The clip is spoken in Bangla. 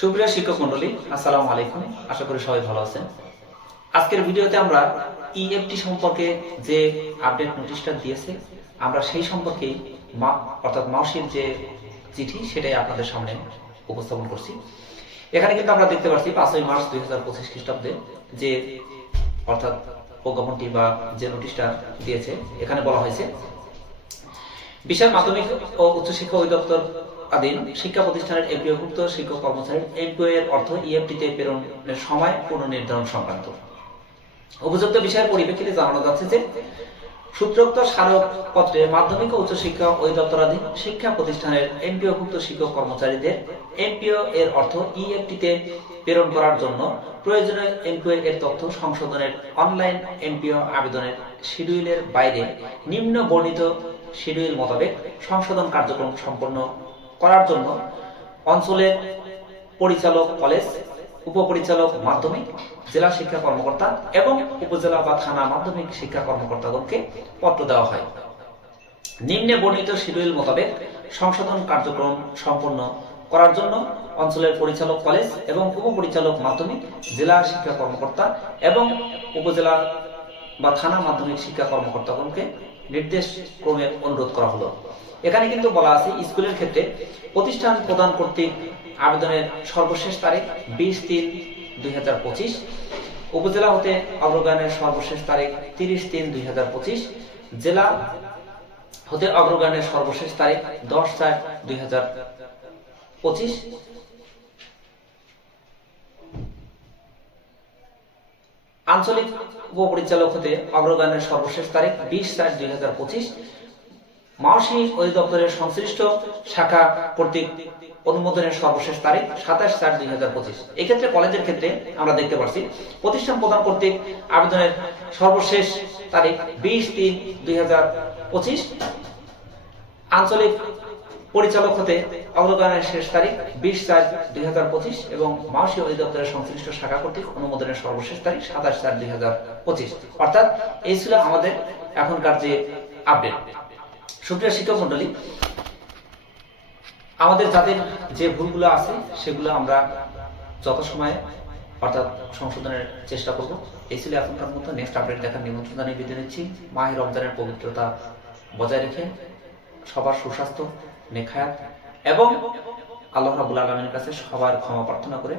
সুপ্রিয় শিক্ষক মন্ডলী, আসসালামু আলাইকুম। আশা করি সবাই ভালো আছেন। আজকের ভিডিওতে আমরা ইএফটি সম্পর্কে যে আপডেট নোটিশটা দিয়েছে, আমরা সেই সম্পর্কে অর্থাৎ মাউসির যে চিঠি, সেটাই আপনাদের সামনে উপস্থাপন করছি। এখানে কিন্তু আমরা দেখতে পাচ্ছি পাঁচই মার্চ দুই হাজার পঁচিশ খ্রিস্টাব্দে যে, অর্থাৎ প্রজ্ঞাপনটি বা যে নোটিশটা দিয়েছে, এখানে বলা হয়েছে বিশাল মাধ্যমিক ও উচ্চশিক্ষা অধিদপ্তর আধীন শিক্ষা প্রতিষ্ঠানের এমপিওভুক্ত শিক্ষক কর্মচারীর এমপিও এর অর্থ ইএফটিতে প্রেরণের সময় পুনর্নির্ধারণ সংক্রান্ত। উপযুক্ত বিষয়ের পরিপ্রেক্ষিতে জানানো যাচ্ছে যে সূত্রোক্ত স্মারকপত্রে মাধ্যমিক ও উচ্চশিক্ষা অধিদপ্তরাধীন শিক্ষা প্রতিষ্ঠানের এমপিওভুক্ত শিক্ষক কর্মচারীদের এমপিও এর অর্থ ইএফটিতে প্রেরণ করার জন্য প্রয়োজনীয় এমপিও এর তথ্য সংশোধনের অনলাইন এমপিও আবেদনের শিডিউলের বাইরে নিম্ন বর্ণিত শিডিউল মোতাবেক সংশোধন কার্যক্রম সম্পন্ন করার জন্য অঞ্চলের পরিচালক কলেজ, উপপরিচালক মাধ্যমিক, জেলা শিক্ষা কর্মকর্তা এবং উপজেলা বা থানা মাধ্যমিক শিক্ষা কর্মকর্তাগণকে পত্র দেওয়া হয়। নিম্নে বর্ণিত শিডিউল মোতাবেক সংশোধন কার্যক্রম সম্পন্ন করার জন্য অঞ্চলের পরিচালক কলেজ এবং উপপরিচালক মাধ্যমিক, জেলা শিক্ষা কর্মকর্তা এবং উপজেলা বা থানা মাধ্যমিক শিক্ষা কর্মকর্তাগণকে নির্দেশ ক্রমে অনুরোধ করা হলো। এখানে কিন্তু বলা আছে, স্কুলের ক্ষেত্রে প্রতিষ্ঠান প্রদান কর্তৃক আবেদনের সর্বশেষ তারিখ বিশ তিন দুই উপজেলা হতে অগ্রগানের সর্বশেষ তারিখ তিরিশ তিন দুই জেলা হতে অগ্রগানের সর্বশেষ তারিখ দশ চার দুই পঁচিশ আঞ্চলিক উপপরিচালক হতে অগ্রগায়নের সর্বশেষ তারিখ বিশ চার দুই হাজার পঁচিশ। মাওসী অধিদপ্তরের সংশ্লিষ্ট শাখা কর্তৃক অনুমোদনের সর্বশেষ তারিখ সাতাশ চার দুই হাজার পঁচিশ। এক্ষেত্রে কলেজের ক্ষেত্রে আমরা দেখতে পাচ্ছি প্রতিষ্ঠান প্রদান কর্তৃক আবেদনের সর্বশেষ তারিখ বিশ তিন দুই হাজার পঁচিশ। আঞ্চলিক পরিচালক হতে অগ্রগানের শেষ তারিখ বিশ চার দুই হাজার পঁচিশ এবং মাওসী অধিদপ্তরের সংশ্লিষ্ট শাখা কর্তৃক অনুমোদনের সর্বশেষ তারিখ সাতাশ চার দুই হাজার পঁচিশ। অর্থাৎ এই ছিল আমাদের এখনকার যে আপডেট সুপ্রিয় শিক্ষক মন্ডলী আমাদের যাদের যে ভুলগুলো আছে সেগুলো আমরা যথাসময়ে, অর্থাৎ সংশোধনের চেষ্টা করব। এই ছিল এখনকার মতো। নেক্সট আপডেট দেখার নিমন্ত্রণ জানিয়ে বিদায় নিচ্ছি। মাহে রমজানের পবিত্রতা বজায় রেখে সবার সুস্বাস্থ্য নেখায়াত এবং আল্লাহ রাবুল আলমীর কাছে সবার ক্ষমা প্রার্থনা করে।